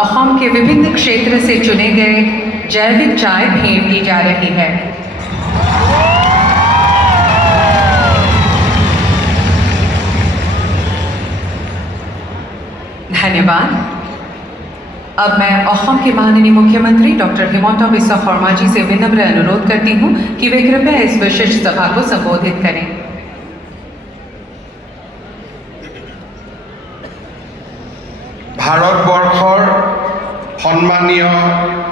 असम के विभिन्न क्षेत्र से चुने गए जैविक चाय भेंट की जा रही है। धन्यवाद। अब मैं असम के माननीय मुख्यमंत्री डॉक्टर हिमंता बिस्वा शर्मा जी से विनम्र अनुरोध करती हूं कि वे कृपया इस विशिष्ट सभा को संबोधित करें। ভাৰতবৰ্ষৰ সন্মানীয়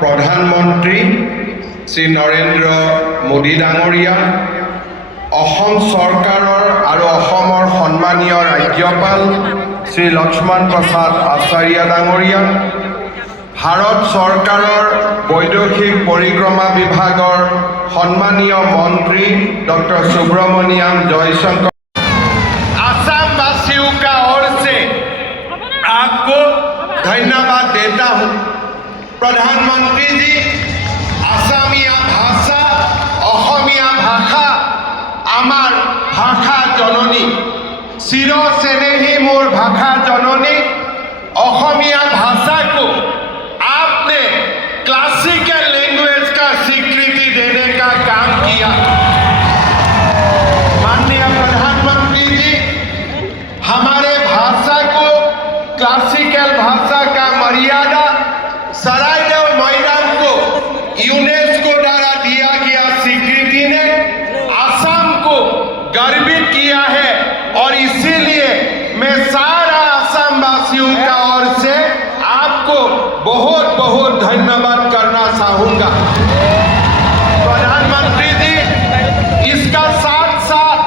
প্ৰধানমন্ত্ৰী শ্ৰী নৰেন্দ্ৰ মোদী ডাঙৰীয়া, অসম চৰকাৰৰ আৰু অসমৰ সন্মানীয় ৰাজ্যপাল শ্ৰী লক্ষ্মণ প্ৰসাদ আচাৰ্য ডাঙৰীয়া, ভাৰত চৰকাৰৰ বৈদেশিক পৰিক্ৰমা বিভাগৰ সন্মানীয় মন্ত্ৰী ডক্টৰ सुब्रमण्यम जयशंकर, आसामवासियों का ओर से आपको धन्यवाद देता हूँ। प्रधानमंत्री जी, आसामिया भाषा অসমীয়া ভাষা আমার ভাষা জননী, চির স্নেही मोर भाषा जननी অসমীয়া भाषा को आपने क्लासिकल लैंग्वेज का स्वीकृति देने का काम किया। माननीय प्रधानमंत्री जी, हमारे भाषा को क्लासिकल भाषा का मर्यादा सराइदेव मैदान को यूनेस्को द्वारा दिया गया स्वीकृति ने असम को गर्वित किया है और इसीलिए मैं सारा असम वासियों का ओर से आपको बहुत बहुत धन्यवाद करना चाहूँगा। प्रधानमंत्री जी, इसका साथ साथ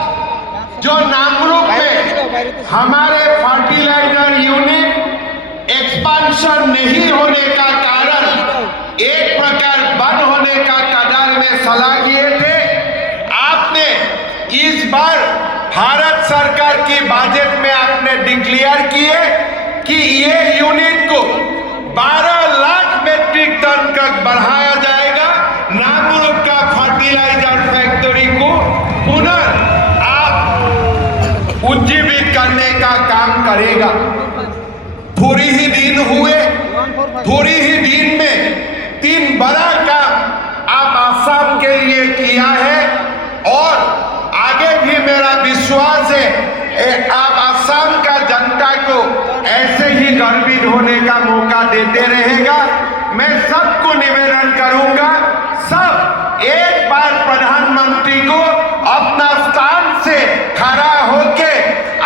जो नामरूप में हमारे फर्टिलाइजर यूनिट एक्सपांशन नहीं होने का कारण एक प्रकार बंद होने का कगार में सलाह किए थे, आपने इस बार भारत सरकार की बजट में आपने डिक्लेयर किए कि ये यूनिट को 12 लाख मेट्रिक टन तक बढ़ाया जाएगा। नामरूप का फर्टिलाइजर फैक्ट्री को पुनः आप उज्जीवित करने का काम करेगा। थोड़ी ही दिन हुए, थोड़ी ही दिन में 3 बड़ा काम आप असम के लिए किया है और आगे भी मेरा विश्वास है आप असम का जनता को ऐसे ही गर्वित होने का मौका देते रहेगा। मैं सबको निवेदन करूंगा, सब एक बार प्रधानमंत्री को अपना स्थान से खड़ा होके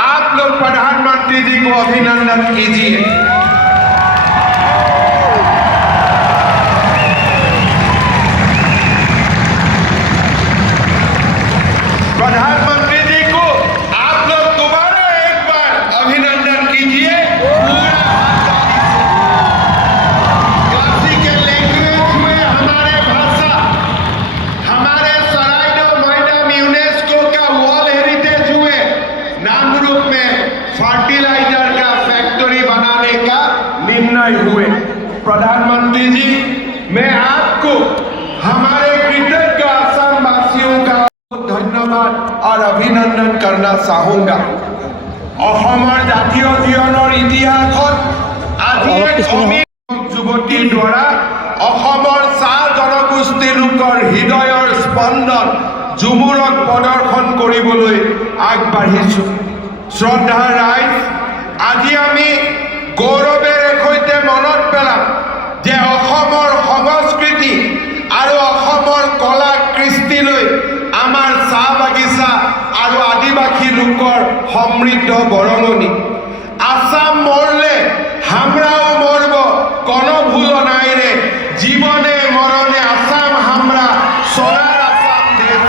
आप लोग प्रधानमंत्री जी को अभिनंदन कीजिए। प्रधानमंत्री जी को आप लोग दोबारा एक बार अभिनंदन कीजिए। क्लासिकल लैंग्वेज में हमारे भाषा, हमारे सराइदेव मैदान यूनेस्को का वर्ल्ड हेरिटेज हुए, नामरूप में फर्टिलाइजर का फैक्ट्री बनाने का निर्णय हुए। प्रधानमंत्री जी, मैं आपको हमारे कृतज्ञ असम वासियों का धन्यवाद और अभिनंदन करना चाहूँगा। অসমৰ জাতীয় জীৱনৰ ইতিহাসত আজি এক অমিত যুৱতীৰ দ্বাৰা অসমৰ চাহ জনগোষ্ঠী লোকৰ হৃদয়ৰ স্পন্দন জুমুৰক প্ৰদৰ্শন কৰিবলৈ আগবাঢ়িছোঁ। শ্ৰদ্ধাৰ ৰাইজ, আজি আমি গৌৰৱেৰে সৈতে মনত পেলাম যে অসমৰ সংস্কৃতি আৰু অসমৰ কলা কৃষ্টিলৈ আমাৰ চাহ বাগিচা আৰু আদিবাসী লোকৰ সমৃদ্ধ বৰঙণি। আসাম মৰলে হামৰাও মৰব, কোনো ভুল নাই ৰে, জীবনে মৰণে আসাম হামৰা, সোনাৰ আসাম দেশ।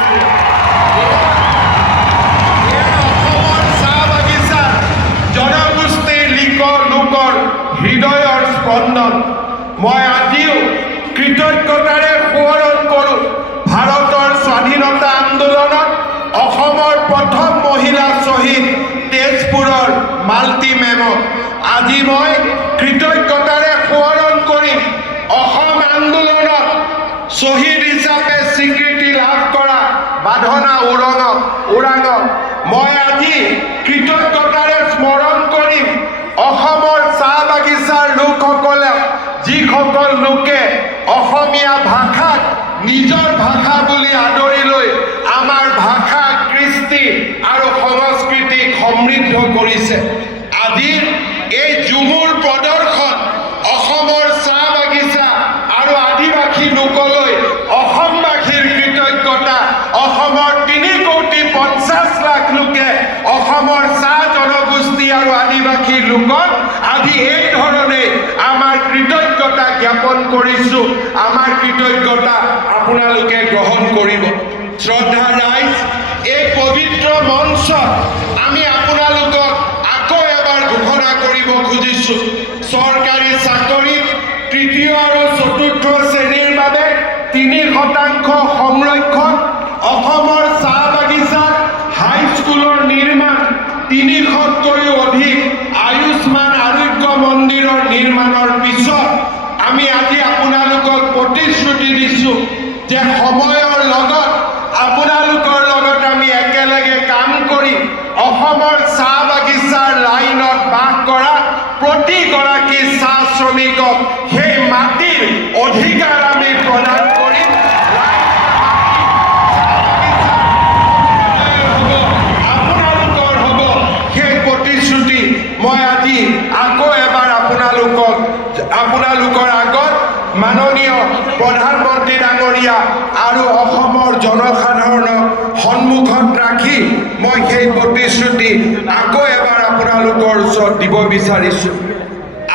অসমৰ চাহ বাগিচা জনগোষ্ঠীৰ লোকৰ হৃদয়ৰ স্পন্দন। মই আজিও কৃতজ্ঞতাৰে সোঁৱৰণ কৰোঁ ভাৰতৰ স্বাধীনতা আন্দোলনত অসমৰ প্ৰথম মহিলা শ্বহীদ তেজপুৰৰ মালতী মেমক। আজি মই কৃতজ্ঞতাৰে সোঁৱৰণ কৰিম অসম আন্দোলনত শ্বহীদ হিচাপে স্বীকৃতি লাভ কৰা বাধনা ওৰাঙক। মই আজি কৃতজ্ঞতাৰে স্মৰণ কৰিম অসমৰ চাহ বাগিচাৰ লোকসকলে লোকে অসমীয়া ভাষাক নিজৰ ভাষা বুলি আদৰি লৈ আমাৰ ভাষা কৃষ্টি আৰু সংস্কৃতিক সমৃদ্ধ কৰিছে। আজিৰ এই ঝুমুৰ প্ৰদৰ্শন অসমৰ চাহ বাগিচা আৰু আদিবাসী লোকলৈ অসমবাসীৰ কৃতজ্ঞতা। অসমৰ 3,50,00,000 লোকে অসমৰ চাহ জনগোষ্ঠী আৰু আদিবাসী লোকক আজি এই ধৰণে আমাৰ কৃতজ্ঞতা জ্ঞাপন কৰিছোঁ। আমাৰ কৃতজ্ঞতা আপোনালোকে গ্ৰহণ কৰিব। শ্ৰদ্ধা ৰাইজ, এই পবিত্ৰ মঞ্চত আমি আপোনালোকক আকৌ এবাৰ ঘোষণা কৰিব খুজিছোঁ, চৰকাৰী চাকৰিত তৃতীয় আৰু চতুৰ্থ শ্ৰেণীৰ বাবে 3% সংৰক্ষণ, অসমৰ চাহ বাগিচাত হাইস্কুলৰ নিৰ্মাণ, 300তকৈও অধিক আয়ুষ্মান আৰোগ্য মন্দিৰৰ নিৰ্মাণৰ পিছত আমি আজি আপোনালোকক প্ৰতিশ্ৰুতি দিছোঁ যে সময়ৰ লগত আপোনালোকৰ লগত আমি একেলগে কাম কৰি অসমৰ চাহ বাগিচাৰ লাইনত বাস কৰা প্ৰতিগৰাকী চাহ শ্ৰমিকক সেই মাটিৰ অধিকাৰ আমি প্ৰদান কৰিম। আপোনালোকৰ হ'ব সেই প্ৰতিশ্ৰুতি মই আজি আকৌ এবাৰ আপোনালোকৰ আগত মাননীয় প্ৰধানমন্ত্ৰী ডাঙৰীয়া আৰু অসমৰ জনসাধাৰণক সন্মুখত ৰাখি মই সেই প্ৰতিশ্ৰুতি আকৌ এবাৰ আপোনালোকৰ ওচৰত দিব বিচাৰিছোঁ।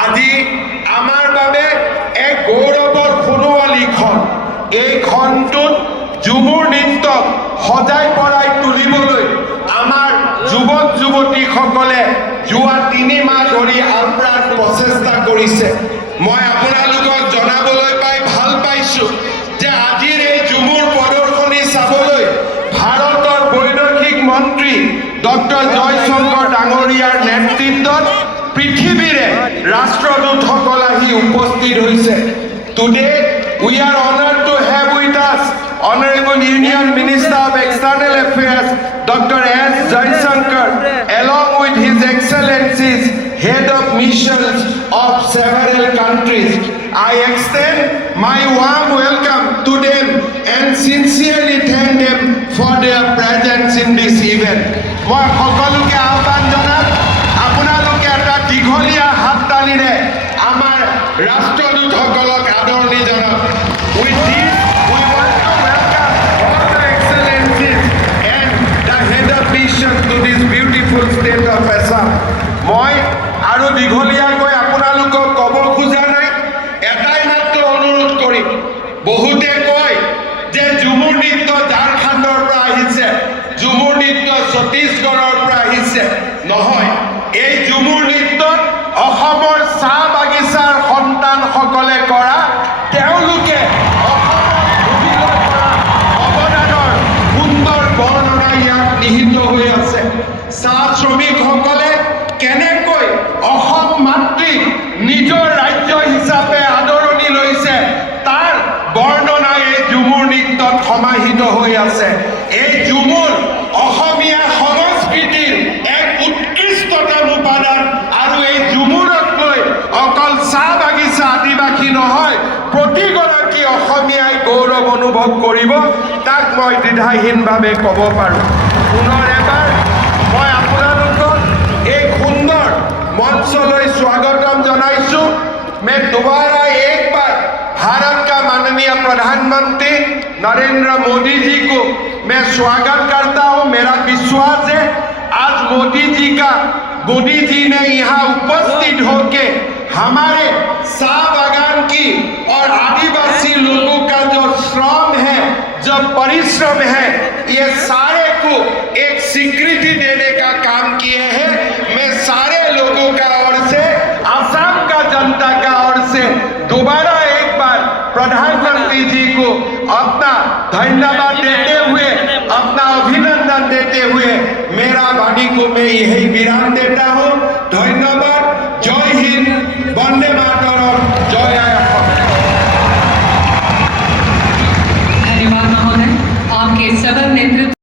আজি আমাৰ বাবে এক গৌৰৱৰ সোণোৱালী ক্ষণ। এই ক্ষণটোত ঝুমুৰ নৃত্যক সজাই পৰাই তুলিবলৈ আমাৰ যুৱক যুৱতীসকলে যোৱা 3 মাহ ধৰি আপ্ৰাণ প্ৰচেষ্টা কৰিছে। মই আপোনালোকক জনাবলৈ পাই ভাল পাইছোঁ যে আজিৰ এই ঝুমুৰ প্ৰদৰ্শনী চাবলৈ ভাৰতৰ বৈদেশিক মন্ত্ৰী ডক্টৰ জয়শংকৰ ডাঙৰীয়াৰ নেতৃত্বত পৃথিৱীৰে ৰাষ্ট্ৰদূতসকল আহি উপস্থিত হৈছে। Today we are honored to have with us Honorable Union Minister of External Affairs Dr. S. Jaishankar along with His Excellencies Head of Missions of several countries. I extend my warm welcome to them and sincerely thank them for their presence in this event. মই সকলোকে আহ্বান জনাম, আপোনালোকে এটা দীঘলীয়া হাততালিৰে আমাৰ ৰাষ্ট্ৰদূতসকলক আদৰণি জনাওক। With this, we want to welcome all the excellencies and the head of mission to this beautiful state of Assam. মই আৰু দীঘলীয়াকৈ আপোনালোকক ক'ব খোজা নাই, এটাই মাত্ৰ অনুৰোধ কৰিম। বহুতে কয় যে ঝুমুৰ নৃত্য ঝাৰখণ্ডৰ পৰা আহিছে, ঝুমুৰ নৃত্য ছত্তীশগড়ৰ পৰা আহিছে। নহয়, এই ঝুমুৰ নৃত্যত অসমৰ চাহ বাগিচাৰ সন্তানসকলে কৰা, তেওঁলোকে অসমৰ অৱদানৰ সুন্দৰ বৰ্ণনা ইয়াত নিহিত হৈ আছে। চাহ শ্ৰমিকসকলে কেনেকৈ অসম মাতৃক নিজৰ ৰাজ্য হিচাপে আদৰণি লৈছে তাৰ বৰ্ণনা এই ঝুমুৰ নৃত্যত সমাহিত হৈ আছে। এই ঝুমুৰ অসমীয়া সংস্কৃতিৰ এক উৎকৃষ্টতম উপাদান আৰু এই ঝুমুৰক লৈ অকল চাহ বাগিচা আদিবাসী নহয়, প্ৰতিগৰাকী অসমীয়াই গৌৰৱ অনুভৱ কৰিব, তাক মই দ্বিধাহীনভাৱে ক'ব পাৰোঁ। পুনৰ এবাৰ মই আপোনালোকক এই সুন্দৰ মঞ্চলৈ স্বাগতম জনাইছোঁ। मैं दोबारा एक बार भारत का माननीय प्रधानमंत्री नरेंद्र मोदी जी को मैं स्वागत करता हूं। मेरा विश्वास है आज मोदी जी ने यहाँ उपस्थित होके हमारे शाह बागान की और आदिवासी लोगों का जो श्रम है, जो परिश्रम है, ये सारे को एक स्वीकृति देने का काम किए हैं। मैं सारे लोगों का ओर से, असम का जनता का ओर से दोबारा एक बार प्रधानमंत्री जी को अपना धन्यवाद देते हुए, अपना अभिनंदन देते हुए मेरा वाणी को मैं यही विराम देता हूँ। धन्यवाद।